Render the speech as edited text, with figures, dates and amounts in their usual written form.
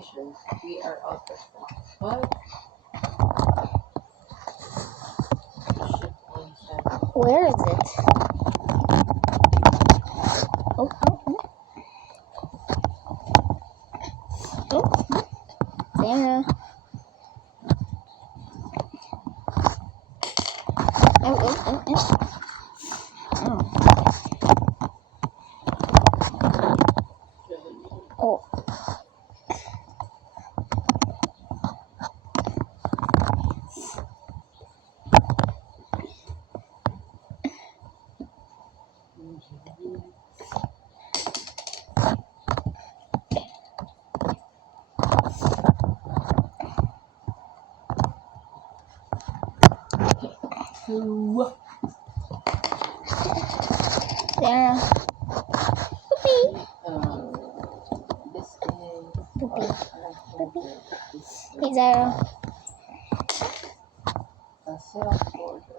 reservations. We are out of stock. But ship on 7. Where is it? Oh, Sarah. Oh. Sarah. Poopy. This is Poopy. Poopy. Hey, Sarah. a self-order.